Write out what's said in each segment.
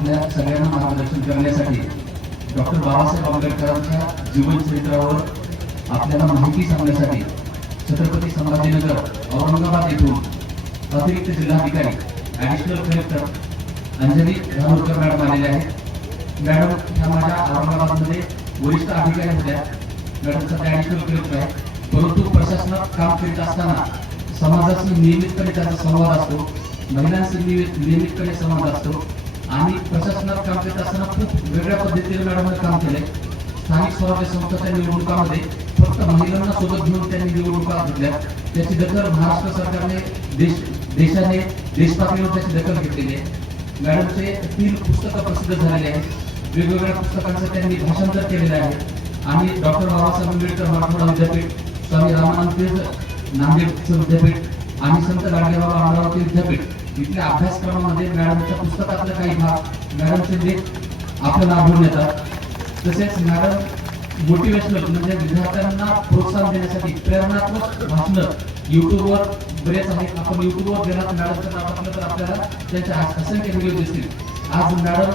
आपल्या सगळ्यांना मार्गदर्शन करण्यासाठी डॉक्टर बाबासाहेब आंबेडकरांच्या जीवनचरित्रावर आपल्याला माहिती सांगण्यासाठी छत्रपती संभाजीनगर औरंगाबाद येथून अतिरिक्त जिल्हाधिकारी additional collector Anjali Dhanorkar madam आलेले आहेत। मॅडम ह्या माझ्या औरंगाबादमध्ये वरिष्ठ अधिकारी होत्या। मॅडम सध्या ॲडिशनल कलेक्टर आहे, परंतु प्रशासनात काम करीत असताना समाजाशी नियमितपणे त्यांचा संवाद असतो, महिलांशी नियमितपणे संवाद असतो आणि प्रशासनात काम करीत असताना खूप वेगळ्या पद्धतीने मॅडमने काम केले। स्थानिक स्वराज्य संस्थांच्या निवडणुकांमध्ये फक्त महिलांना सोबत घेऊन त्यांनी निवडणुका घेतल्या। त्याची दखल महाराष्ट्र सरकारने देशाने देशपातळीवर त्याची दखल घेतलेली आहे। मॅडमचे 3 पुस्तकं प्रसिद्ध झालेले आहेत। वेगवेगळ्या पुस्तकांचं त्यांनी भाषांतर केलेलं आहे आणि डॉक्टर बाबासाहेब आंबेडकर मराठवाडा विद्यापीठ, स्वामी रामानंद तीर्थ नांदेड विद्यापीठ आणि संत गाडगेबाबा अमरावती विद्यापीठ इथल्या अभ्यासक्रमामध्ये मॅडमच्या पुस्तकातले काही भाग, मॅडमचे लेख आपल्याला आढळून येतात। तसेच मॅडम मोटिवेशनल म्हणजे विद्यार्थ्यांना प्रोत्साहन देण्यासाठी प्रेरणात्मक भाषण युट्यूबवर बरेच आहेत। आपण युट्यूबवर गेलात मॅडमचं नाव टाकलं तर आपल्याला त्यांचे असंख्य व्हिडिओ दिसतील। आज मॅडम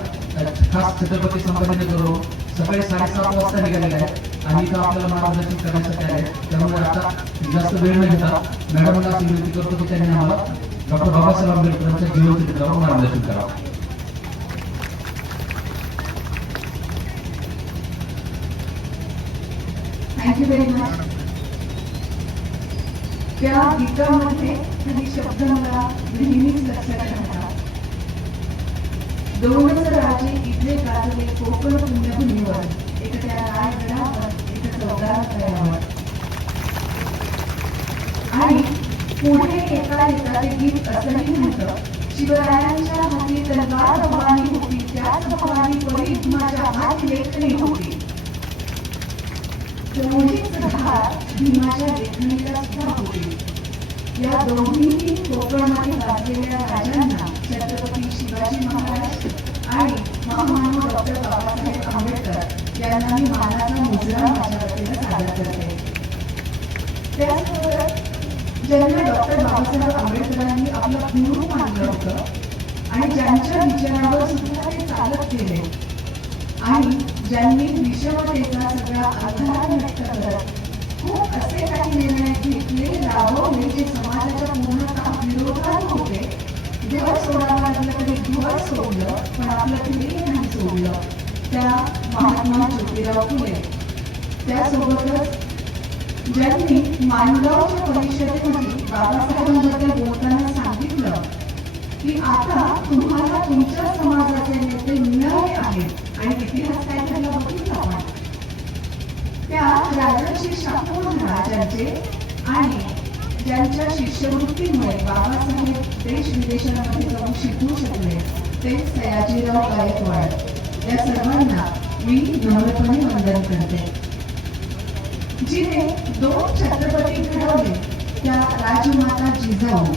खास छत्रपती संभाजीनगरवरून सकाळी 7:30 वाजता निघालेले आहेत आणि इथं आपल्याला मार्गदर्शन करण्यासाठी आले। त्यामुळे आता जास्त वेळ न घेता मॅडमला अशी विनंती करतो की त्यांनी आम्हाला डॉक्टर बाबासाहेब आंबेडकरांच्या जीवनचरित्रावर मार्गदर्शन करावं। Thank you very much. त्या गीतामध्ये काही शब्द मला नेहमीच लक्षात राहतात। दोनच राजे इथे गाजले कोकण पुण्यभूमीवर, एक त्या रायगडावर, एक चौदार तळ्यावर। आणि पुढे एका ते गीत असंही म्हणतं, शिवरायांच्या हाती तलवार भवानी होती, त्याच भवानी परी भीमाच्या हाती लेखणी होती। तेवढीच धार भीमाच्या लेखणीला सुद्धा होती। या दोन्हीही कोकणमध्ये गाजलेल्या राजांना छत्रपती शिवाजी महाराज आणि महामानव डॉक्टर बाबासाहेब आंबेडकर यांना मी मानाचा मुजरा माझ्या वतीने सादर करते। त्याचबरोबर ज्यांना डॉक्टर बाबासाहेब आंबेडकरांनी आपलं गुरु मानलं होतं आणि ज्यांच्या विचारावर सुद्धा ते चालत गेले आणि ज्यांनी विषमतेचा सगळा आधार व्यक्त करत खूप असे काही निर्णय घेतले, राबवले जे समाजाच्या पूर्णतः विरोधात होते। घर सोडावं लागलं तरी घर सोडलं, पण आपलं ध्येय नाही सोडलं, त्या महात्मा ज्योतिराव फुले। त्यासोबतच ज्यांनी माणगावच्या परिषदेमध्ये बाबासाहेबांबद्दल बोलताना सांगितलं की आता तुम्हाला तुमच्या समाजाचे नेते मिळाले आहेत आणि इतिहास काय झाला बघितला आपण। त्या राजर्षी शाहू महाराजांचे आणि ज्यांच्या शिष्यवृत्तीमुळे बाबासाहेब देश विदेशांमध्ये जाऊन शिकू शकले ते सयाजीराव गायकवाड। या सर्वांना मी नम्रपणे वंदन करते। जिने 2 छत्रपती घडवले त्या राजमाता जिजाऊ,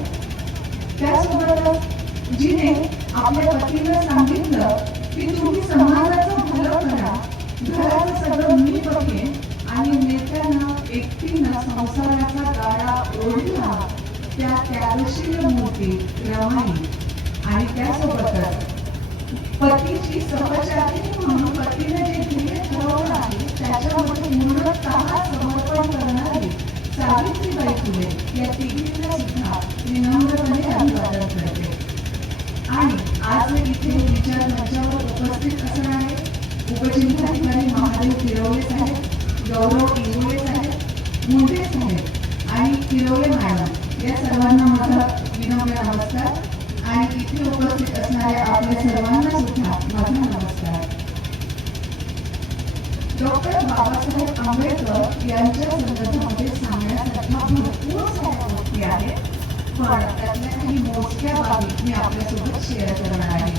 त्याचबरोबर जिने आपल्या पतीला सांगितलं की तुम्ही समाजाचं भलं करा, घराचं सगळं मी बघेन आणि नेत्यांना एकटीनं संसाराचा गाडा ओढला, त्या त्यागशील मूर्ती रमाई। आणि त्यासोबतच पतीची सहचारी म्हणून पतीने जे ध्येय ठरवलं आहे त्याच्यामध्ये पूर्णतः समर्पण करणारी सावित्रीबाई फुले या तिघींना सुद्धा विनम्रपणे अभिवादन करते। आणि आज इथे विचार मंचावर उपस्थित असणारे उपजिल्हाधिकारी महादेव किरवले साहेब, गौरव इंगोले साहेब, मुंडे साहेब आणि किरवले मॅडम या सर्वांना माझा विनम्र नमस्कार आणि इथे उपस्थित असणाऱ्या आपल्या सर्वांना सुद्धा माझा नमस्कार। डॉक्टर बाबासाहेब आंबेडकर यांच्या संदर्भामध्ये सांगण्यासारख्या भरपूर साऱ्या गोष्टी आहेत, पण त्यातल्या काही मोजक्या बाबी मी आपल्यासोबत शेअर करणार आहे।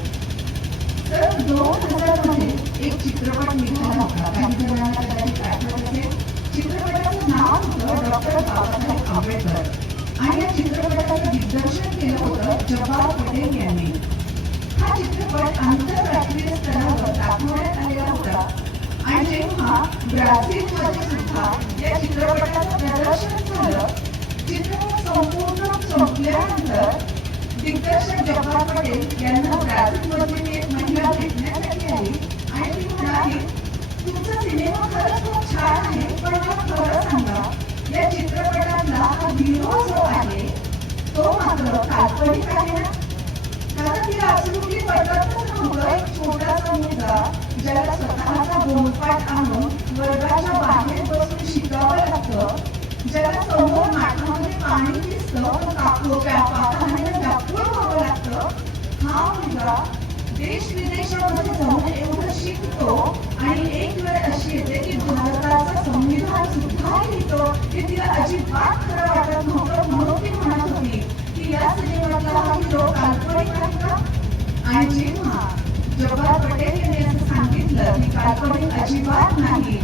तर 2000 मध्ये एक चित्रपट निघाला होता, काही जणांना कदाचित आठवत असेल। चित्रपटाचं नाव होतं डॉक्टर बाबासाहेब आंबेडकर आणि या चित्रपटाचं दिग्दर्शन केलं होतं जब्बार पटेल यांनी। हा चित्रपट आंतरराष्ट्रीय स्तरावर दाखवण्यात आलेला होता आणि जेव्हा ब्राझीलमध्ये सुद्धा या चित्रपटाचं प्रदर्शन झालं, चित्रपट संपूर्ण संपल्यानंतर दिग्दर्शक जब्बार पटेल यांना ब्राझीलमधील एक महिला आहे ना? कारण तिला absolutely पटतच नव्हतं एक छोटासा मुलगा ज्याला स्वतःचा गोंधपाठ आणून वर्गाच्या बाहेर बसून शिकावं लागतं, ज्याला समोर माठामध्ये पाणी दिसतं पण पाण्याने व्याकुळ व्हावं लागतं, हा मुलगा देश विदेशामध्ये जाऊन एवढं शिकतो आणि एक वेळ अशी येते की भारताचं संविधान सुद्धा लिहितो हे तिला अजिबात खरं वाटत नव्हतं. म्हणून ती म्हणत होती की या सिनेमातला हा हिरो काल्पनिक आहे का? आणि जेव्हा जब्बार पटेल यांनी असं सांगितलं की काल्पनिक अजिबात नाही,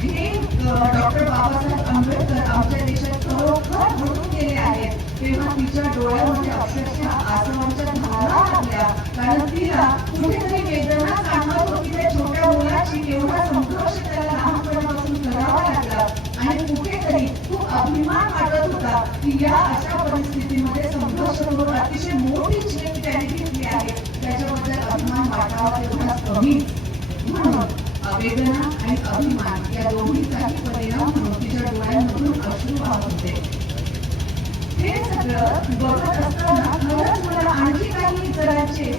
हे डॉक्टर बाबासाहेब आंबेडकर आमच्या देशात खरोखर घडून गेले आहेत, तेव्हा तिच्या डोळ्यामध्ये अक्षरशः आसमानच्या धारा लागल्या. कारण तिला कुठेतरी वेदना जाणवत होती त्या छोट्या मुलाची, केवढा संघर्ष त्याला लहानपणापासून करावा लागला आणि कुठेतरी खूप अभिमान वाटत होता की या अशा परिस्थितीमध्ये संघर्ष करून अतिशय मोठी झेप त्याने घेतली आहे, त्याच्याबद्दल अभिमान वाटावा तेवढा कमी. म्हणून वेदना आणि अभिमान या दोन्हीचाही परिणाम म्हणून तिच्या डोळ्यांमधून अश्रू वाहत होते. हे सगळं बघत असताना खरंच मला आणखी काही इतरांचे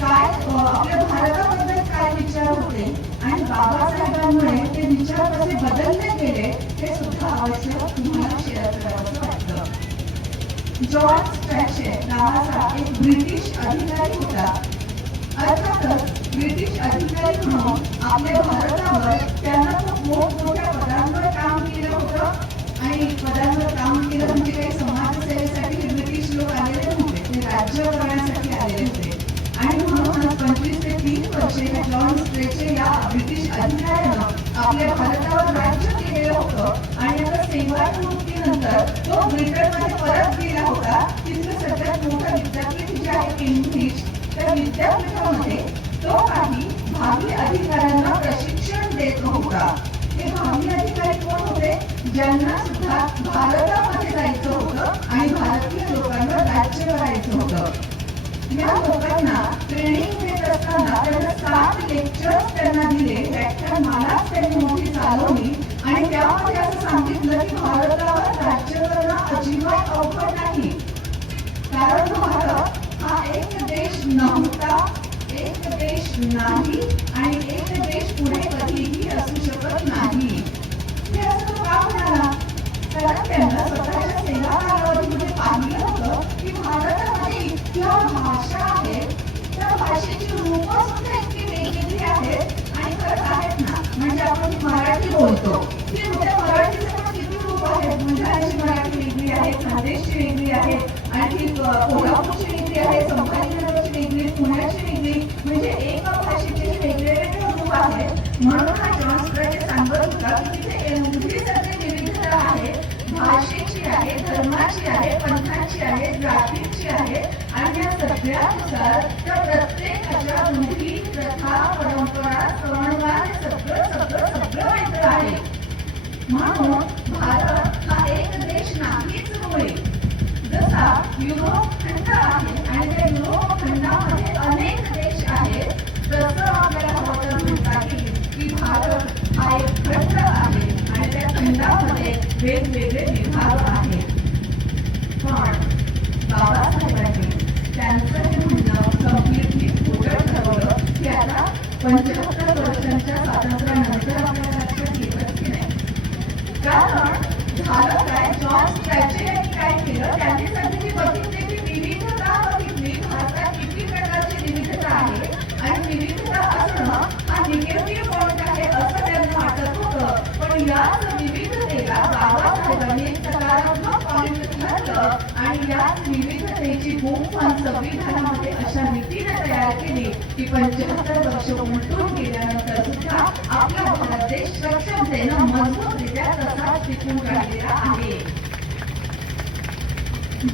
काय आपल्या भारताबद्दल काय विचार होते आणि बाबासाहेबांमुळे ते विचार कसे बदलले गेले हे सुद्धा आवश्यक तुम्हाला शेअर करावं वाटतं. जॉर्ज स्ट्रॅचेट नावाचा एक ब्रिटिश अधिकारी होता. अर्थातच ब्रिटिश अधिकारी म्हणून आपल्या भारतावर त्यांना खूप मोठमोठ्या पदांवर काम केलं होतं आणि पदांवर काम केलं म्हणजे काही समाजसेवेसाठी ब्रिटिश लोक आलेले नव्हते, ते राज्य करण्यासाठी आलेले होते. आणि म्हणूनच 25 ते 30 वर्षे या जॉन स्ट्रॅचेट या ब्रिटिश अधिकाऱ्यानं आपल्या भारतावर राज्य केलेलं होतं आणि आता सेवानिवृत्तीनंतर तो ब्रिटनमध्ये परत गेला होता. तिथलं सगळ्यात मोठं विद्यापीठ जे आहे केम्ब्रिज, त्या विद्यापीठामध्ये तो काही भावी अधिकाऱ्यांना प्रशिक्षण देत होता. हे भावी अधिकारी कोण होते? ज्यांना सुद्धा भारतामध्ये जायचं होतं आणि भारतीय लोकांना राज्य करायचं होतं. या लोकांना ट्रेनिंग देत असताना त्यांना 7 लेक्चर्स त्यांना दिले, व्याख्यानमालाच त्यांनी मोठी चालवली आणि त्यामध्ये असं सांगितलं की भारतावर राज्य करणं अजिबात अवघड नाही, कारण भारत हा एक देश नव्हता, एक देश नाही आणि एक देश पुढे कधीही असू शकत नाही. हे असं तो का म्हणाला? कारण त्यांना स्वतःच्या सेवा कालावधीमध्ये पाहिलं होतं की भारतामध्ये इतक्या भाषा आहेत, त्या भाषेची रूपं सुद्धा इतकी वेगवेगळी आहेत आणि खरंच आहेत ना, म्हणजे आपण मराठी बोलतो की मराठीचे पण किती रूप आहेत, बुलढाण्याची मराठी वेगळी आहे, खानदेशची वेगळी आहे, आणखी कोल्हापूरची वेगळी आहे, संभाजीनगरची वेगळी, पुण्याची वेगळी, म्हणजे एक भाषेचे वेगवेगळे रूप आहेत. म्हणून हा जॉन स्ट्रॅचेट सांगत होता की तिथे एवढी सगळी विविधता आहे, भाषेची आहे, धर्माची आहे, पंथाची आहे, जातीची आहे आणि या सगळ्यानुसार त्या प्रत्येकाच्या रूढी, प्रथा, परंपरा, सणवार सगळं वेगळं आहे. म्हणून भारत हा एक देश नाहीच होय. जसा युरोप खंड आहे आणि त्या युरोप खंडामध्ये अनेक देश आहेत, तसं आपल्याला हवं तर म्हणता येईल की भारत हा एक खंड आहे आणि त्या खंडामध्ये वेगवेगळे विभाग आहेत. पण बाबासाहेबांनी त्यांचं हे म्हणणं कम्प्लिटली खोटं ठरवलं की आता 75 वर्षांच्या स्वातंत्र्यानंतर आपल्याला लक्षात येतं की नाही. कारण झालं काय, जॉन स्ट्रॅचेट यांनी काय केलं, त्यांनी सगळी बघितली की विविधता बघितली, भारतात किती प्रकारची विविधता आहे आणि विविधता असणं हा निगेटिव्ह पॉइंट आहे असं त्यांना वाटत होतं. पण याच विविधतेला बाबासाहेबांनी एक सकारात्मक पॉइंट ठरलं आणि याच विविधतेची गुंफण संविधानामध्ये अशा रीतीने तयार केली की 75 वर्ष उलटून गेल्यानंतर सुद्धा आपला भारत देश सक्षमतेनं मजबूतरित्या तसाच टिकून राहिलेला आहे.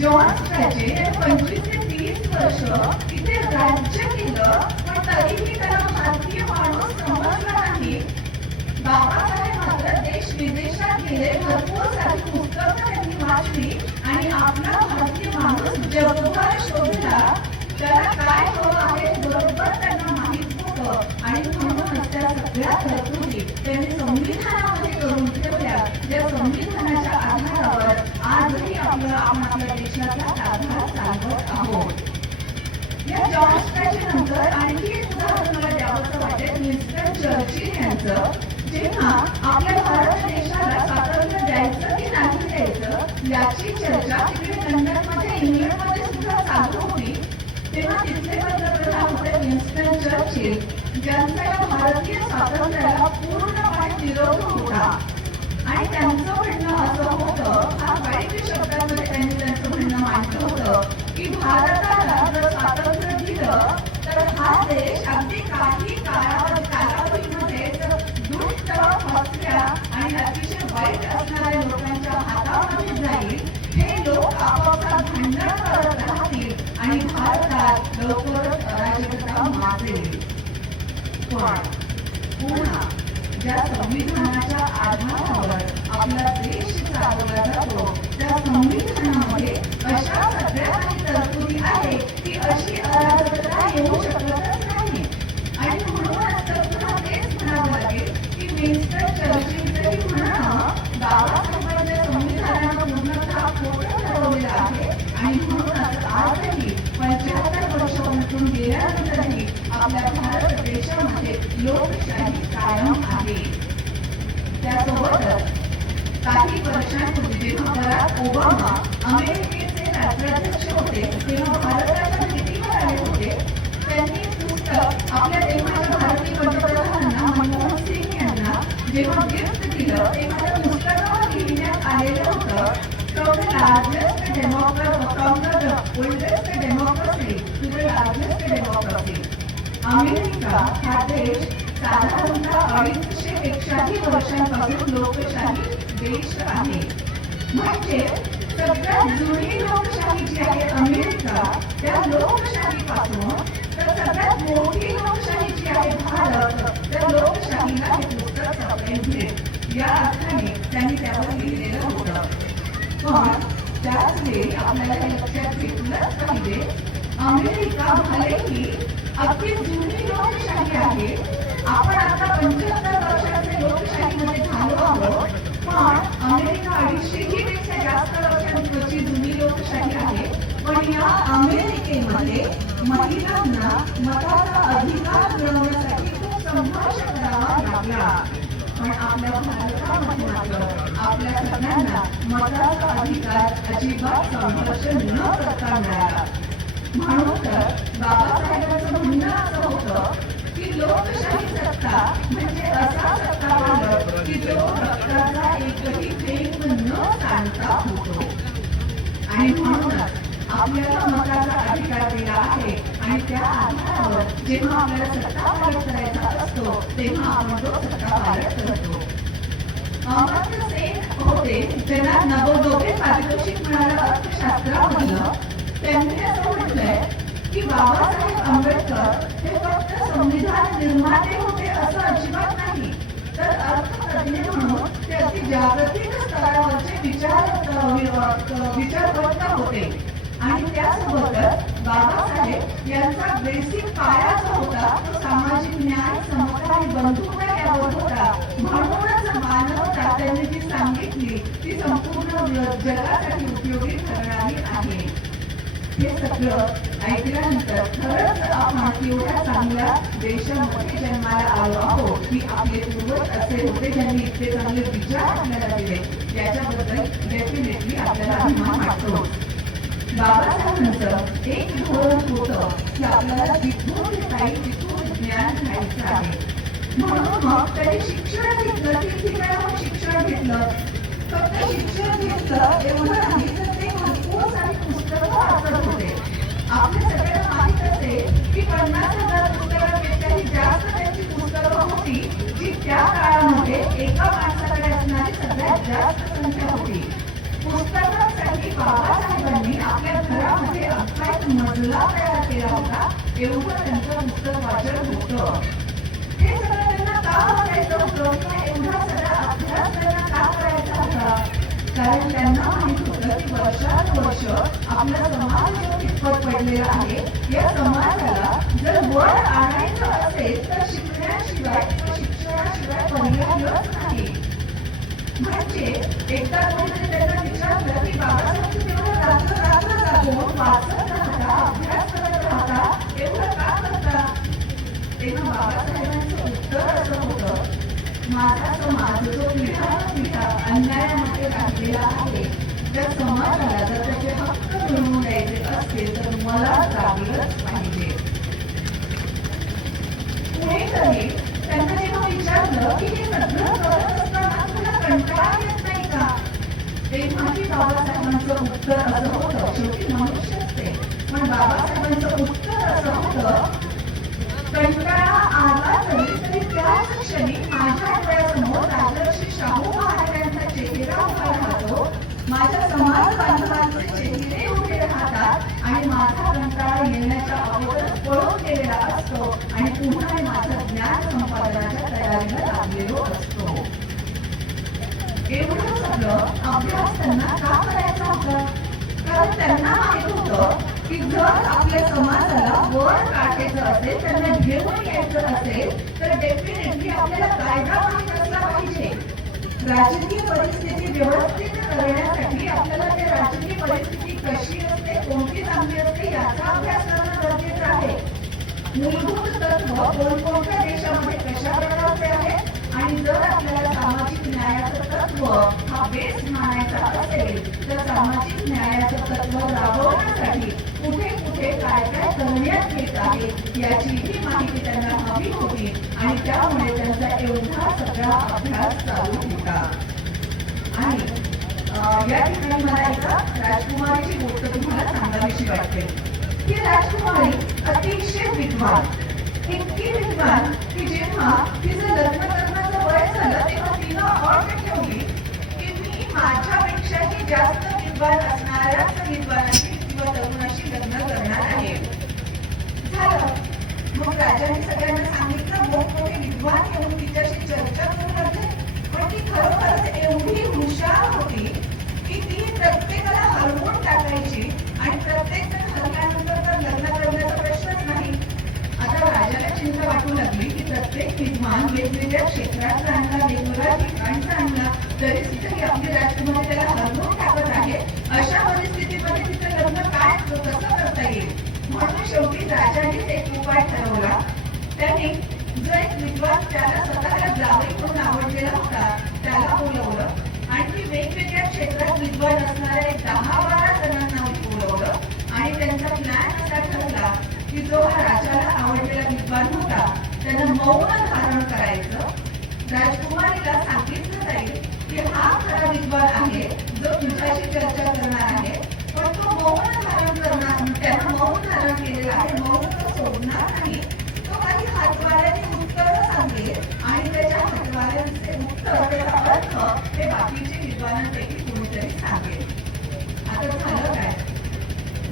जॉन स्ट्रॅचेट यांनी 25 ते 30 वर्ष इथे राज्य केलं, पण तरीही त्याला भारतीय माणूस समजला नाही. बाबासाहेब मात्र देश विदेशात गेले, भरपूर सारी पुस्तकं त्यांनी वाचली आणि आपला भारतीय माणूस जगभर शोधला. त्याला काय हवं आहे बरोबर त्यांना माहित होतं आणि म्हणूनच त्या सगळ्या तरतुदी त्यांनी संविधानामध्ये करून ठेवल्या, ज्या संविधानाच्या आधारावर आजही आपण आपल्या देशाचा कारभार चालवत आहोत. जॉन स्ट्रॅच नंतर आणखी एक उदाहरण मला द्यावंसं वाटेल विन्स्टन चर्चिल यांचं. जेव्हा आपल्या भारत देशाला स्वातंत्र्य द्यायचं की नाही द्यायचं याची चर्चा तिकडे लंडनमध्ये इंग्लंडमध्ये सुद्धा चालू होती, तेव्हा तिथले पंतप्रधान होते विन्स्टन चर्चिल, ज्यांचा या भारतीय स्वातंत्र्याला पूर्णपणे विरोध होता. आणि त्यांचं म्हणणं असं होतं, हा वाईट शब्दांमध्ये त्यांनी त्यांचं म्हणणं मांडलं होतं की भारताला जर स्वातंत्र्य दिलं तर हा देश अगदी काही कालावधीमध्ये दुष्ट, फसव्या आणि अतिशय वाईट असणाऱ्या लोकांच्या हातामध्ये जाईल. हे लोक आपापसात भांडण करत राहतील आणि भारतात लवकरच अराजकता माजेल. पण पुन्हा ज्या संविधानाच्या आधारावर आपला देश चालवला जातो त्या संविधानामध्ये अशा सगळ्या काही तरतुदी आहेत की अशी अराजकता येऊ शकतच नाही. आणि म्हणूनच तर पुन्हा तेच म्हणावं लागेल की विन्स्टन चर्चिलचंही म्हणणं बाबासाहेबांच्या संविधानानं पूर्णतः खोटं ठरवलेलं आहे. आणि म्हणूनच आजही 75 वर्ष उलटून गेल्यानंतरही आपल्या भारत देशामध्ये लोकशाही कायम आहे. त्यासोबतच काही वर्षांपूर्वी जेव्हा बराक ओबामा अमेरिकेचे राष्ट्राध्यक्ष होते तेव्हा भारताच्या भेटीवर आले होते. त्यांनी पुस्तक आपल्या देशाच्या भारतीय पंतप्रधानांना मनमोहन सिंग यांना जेव्हा गिफ्ट दिलं तेव्हा त्या पुस्तकावर लिहिण्यात आलेलं होतं, from the largest democracy to the largest democracy. America हा देश साधारणतः 250 पेक्षाही वर्षांपासून लोकशाही देश आहे. म्हणजे सगळ्यात जुनी लोकशाही जी आहे अमेरिका त्या लोकशाहीपासून तर सगळ्यात मोठी लोकशाही जी आहे भारत त्या लोकशाहीला हे पुस्तक संबंधित या अर्थाने त्यांनी त्यावर लिहिलेलं होतं. पण त्याच वेळी आपल्याला हे लक्षात घेतलंच पाहिजे, अमेरिका भलेही अगदी जुनी लोकशाही आहे, आपण आता 75 वर्षांचे लोकशाहीमध्ये झालो आहोत, पण अमेरिका 250 पेक्षा जास्त वर्षांची जुनी लोकशाही आहे. पण या अमेरिकेमध्ये महिलांना मताचा अधिकार मिळवण्यासाठी खूप संघर्ष करावा लागला. पण आपल्या भारतामध्ये मात्र आपल्या सगळ्यांना मताचा अधिकार अजिबात संघर्ष न करता मिळाला. म्हणून तर बाबासाहेबांचं म्हणणं असं होतं की लोकशाही सत्ता म्हणजे असा सत्तापालक की जो रक्ताचा एकही थेंब न सांडता होतो. आणि म्हणूनच आपल्याला मताचा अधिकार दिला आहे आणि त्या आधारावर जेव्हा आपल्याला सत्ता पालट करायचा असतो तेव्हा आपण तो सत्ता पालट करतो. अमर्त्य सेन होते ज्यांना नवोदय पारितोषिक मिळालं अर्थशास्त्रामधलं. त्यांनी असं म्हटलंय की बाबासाहेब आंबेडकर हे फक्त संविधान निर्माते होते असं अजिबात नाही, तर अर्थतज्ञ म्हणून ते अति जागतिक स्तरावरचे विचारवक्ता होते. आणि त्यासोबतच बाबासाहेब यांचा बेसिक पाया जो होता तो सामाजिक न्याय, समता आणि बंधुता यावर होता. म्हणूनच मानवता त्यांनी जी सांगितली ती संपूर्ण जगासाठी उपयोगी ठरणारी आहे. हे सगळं ऐकल्यानंतर खरंच आपण एवढ्या चांगल्या देशामध्ये जन्माला आलो आहोत की आपले पूर्वज असे होते ज्यांनी इतके चांगले विचार आपल्याला दिले, याच्याबद्दल डेफिनेटली आपल्याला अभिमान वाटतो. बाबासाहेबांचं एक धोरण होतं की आपल्याला जिथून जाईल तिथून ज्ञान घ्यायचं आहे. म्हणून मग त्यांनी शिक्षण घेतलं, ठिकठिकाणाहून शिक्षण घेतलं. फक्त शिक्षण घेतलं एवढं नाही तर ते भरपूर सारी पुस्तकं वाचत होते. आपल्या सगळ्यांना माहित असेल की 50,000 पुस्तकांपेक्षाही जास्त त्यांची पुस्तकं होती जी त्या काळामध्ये एका माणसाकडे असणारी सगळ्यात जास्त संख्या होती. पुस्तकांसाठी बाबासाहेबांनी आपल्या घरामध्ये अख्खा एक मजला तयार केला होता. एवढं त्यांचं पुस्तक वाचन होतं. हे सगळं त्यांना का वाचायचं होतं किंवा एवढा सगळा अभ्यास त्यांना का करायचा होता? कारण त्यांना माहित होतं की वर्षानुवर्ष आपला समाज जो कितपत पडलेला आहे, या समाजाला जर वर आणायचं असेल तर शिकण्याशिवाय किंवा शिक्षणाशिवाय पर्यायच नाही. म्हणजे एकदा कोणीतरी त्यांना विचारलं की बाबासाहेब तेवढं रात्र जागून वाचत राहता, अभ्यास करत राहता, तेव्हा बाबासाहेबांचं उत्तर असं होतं, माझा समाज जो पिढ्यानपिढ्या अन्यायामध्ये राहिलेला आहे, त्या समाजाला जर त्याचे हक्क मिळवून द्यायचे असतील तर मला जागलंच पाहिजे. कुणीतरी त्यांना जेव्हा विचारलं की हे सगळं करत असताना तुला कंटाळा येत नाही का, तेव्हाही बाबासाहेबांचं उत्तर असं होतं, शेवटी मनुष्यच ते, पण बाबासाहेबांचं उत्तर असं होतं, कंटाळा आला तरी त्याच क्षणी माझ्या डोळ्यासमोर राजर्षी शाहू महाराजांचा चेहरा उभा राहतो, माझ्या समाज बांधवांचे चेहरे उभे राहतात आणि माझा कंटाळा येण्याच्या अगोदर पळून गेलेला असतो आणि पुन्हा माझं ज्ञान संपादनाच्या तयारीला लागलेलो असतो. एवढं सगळं अभ्यास त्यांना का करायचा होता? कारण त्यांना माहित होतं की जर आपल्या समाजाला वर काढायचं असेल, त्यांना घेऊन यायचं असेल तर डेफिनेटली आपल्याला कायदा माहित असला पाहिजे. राजकीय परिस्थिती व्यवस्थित करण्यासाठी आपल्याला ते राजकीय परिस्थिती कशी असते, कोणती चांगली असते याचा अभ्यास करणं गरजेचं आहे. मूलभूत तत्व कोणकोणत्या देशामध्ये कशा प्रकारचे आहेत आणि जर आपल्याला सामाजिक न्यायाचं तत्व हा बेस मानायचा असेल तर सामाजिक न्यायाचं तत्व राबवण्यासाठी कुठे कुठे काय काय करण्यात येत आहे याचीही माहिती त्यांना हवी होती आणि त्यामुळे त्यांचा एवढा सगळा अभ्यास चालू होता. आणि या ठिकाणी मला एका राजकुमारीची गोष्ट तुम्हाला सांगावीशी वाटते. ही राजकुमारी अतिशय विद्वान, इतकी विद्वान की जेव्हा तिचं लग्न करण्याचं वय झालं तेव्हा तिनं अट ठेवली की मी माझ्यापेक्षाही जास्त विद्वान असणाऱ्याच विद्वानाशी किंवा तरुणाशी लग्न करणार आहे. झालं. मग राजाने सगळ्यांना सांगितलं, मोठमोठे विद्वान येऊन तिच्याशी चर्चा करू लागले, पण ती खरोखरच एवढी हुशार होती की ती प्रत्येकाला हलवून टाकायची आणि प्रत्येक जण हरल्यानंतर तर लग्न करण्याचा प्रश्नच नाही. आता राजाला चिंता वाटू लागली की प्रत्येक विद्वान वेगवेगळ्या क्षेत्रात राहणार, वेगवेगळ्या ठिकाणचा आणला, तरी तिथे आपली राजकुमारी त्याला हलवून टाकत आहे. अशा परिस्थितीमध्ये तिचं लग्न काय कसं करता येईल? म्हणून शेवटी राजानेच एक उपाय ठरवला. त्यांनी जो एक विद्वान त्याला स्वतःला जावई म्हणून आवडलेला होता त्याला बोलवलं आणि वेगवेगळ्या क्षेत्रात विद्वान असणाऱ्या 10-12 जणांना बोलवलं आणि त्यांचा प्लॅन असा ठरला की जो हा राजाला आवडलेला विद्वान होता त्यानं मौन धारण करायचं. राजकुमारीला सांगितलं जाईल की हा खरा विद्वान आहे जो तुझ्याशी चर्चा करणार आहे, पण तो मौन धारण करणार, त्यानं मौन धारण केलेलं आहे, मौन तो सोडणार नाही. तो काही हातवाऱ्याने उत्तर सांगेल आणि त्याच्या हातवाऱ्यांचे उत्तर, त्याचा अर्थ ते बाकीचे विद्वानांपैकी कोणीतरी सांगेल. आता झालं काय?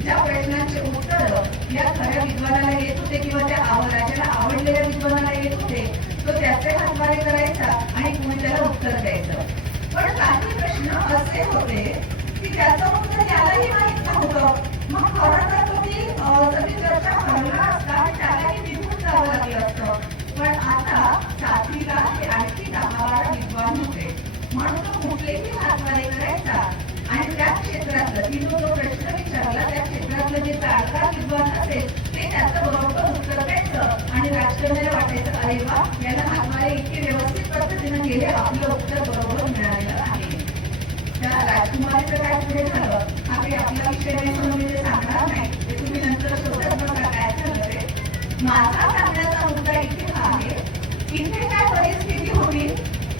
ज्या प्रश्नांचे उत्तर या खऱ्या विद्वानाला येत होते किंवा त्या राजाला आवडलेल्या विद्वानाला येत होते, तो त्याचे हातवारे करायचा आणि कोणी त्याला उत्तर द्यायचं. पण काही प्रश्न असे होते की त्याचं उत्तर यालाही माहित नव्हतं. मग खरं तर तो ती सगळी चर्चा हरला असता आणि त्यालाही निघून जावं लागलं असतं. पण आता साथीला हे आणखी 10-12 विद्वान होते म्हणून तो कुठलेही हातवारे करायचा आणि त्या क्षेत्रातलं तिने जो प्रश्न विचारला त्या क्षेत्रातलं जे जाणकार विद्वान असेल ते त्याचं बरोबर उत्तर द्यायचं आणि राजकारण्याला वाटायचं, अरे वा, याला हातवारे इतके व्यवस्थित पद्धतीने गेले, आपलं उत्तर बरोबर मिळालेलं आहे. त्या राजकुमारीचं काय पुढे झालं हा काही आपला विषय नाही म्हणून मी ते सांगणार नाही, ते तुम्ही नंतर शोधत बघा काय झालं ते. माझा सांगण्याचा मुद्दा इथे आहे, इथे काय परिस्थिती होती,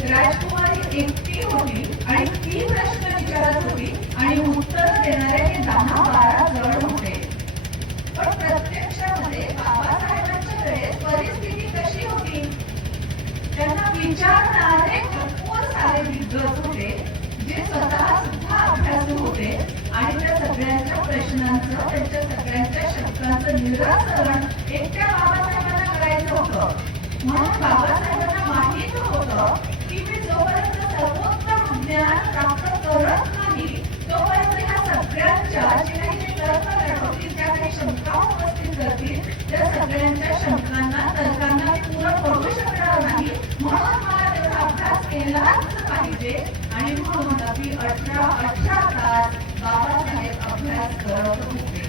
राजकुमारी एकटी होती आणि ती प्रश्न विचारत होती आणि उत्तर देणारे 10-12 जण होते. पण प्रत्यक्षामध्ये बाबासाहेबांच्या वेळेस परिस्थिती कशी होती? त्यांना विचारणारे भरपूर सारे दिग्गज होते जे स्वतः सुद्धा अभ्यासू होते आणि त्या सगळ्यांच्या प्रश्नांचं, त्यांच्या सगळ्यांच्या शंकांचं निराकरण एकट्या बाबासाहेबांना करायचं होतं. म्हणून बाबासाहेबांना माहित होतं की मी जोपर्यंत सर्वोत्तम ज्ञान प्राप्त करत नाही तोपर्यंत ह्या सगळ्यांच्या जे काही ते तर्क लढवतील, ज्या काही शंका उपस्थित करतील, त्या सगळ्यांच्या शंकांना, तर्कांना मी पूर्ण करू शकणार नाही. म्हणून मला तेवढा अभ्यास केलाच पाहिजे आणि म्हणून अगदी 18 तास बाबासाहेब अभ्यास करत होते.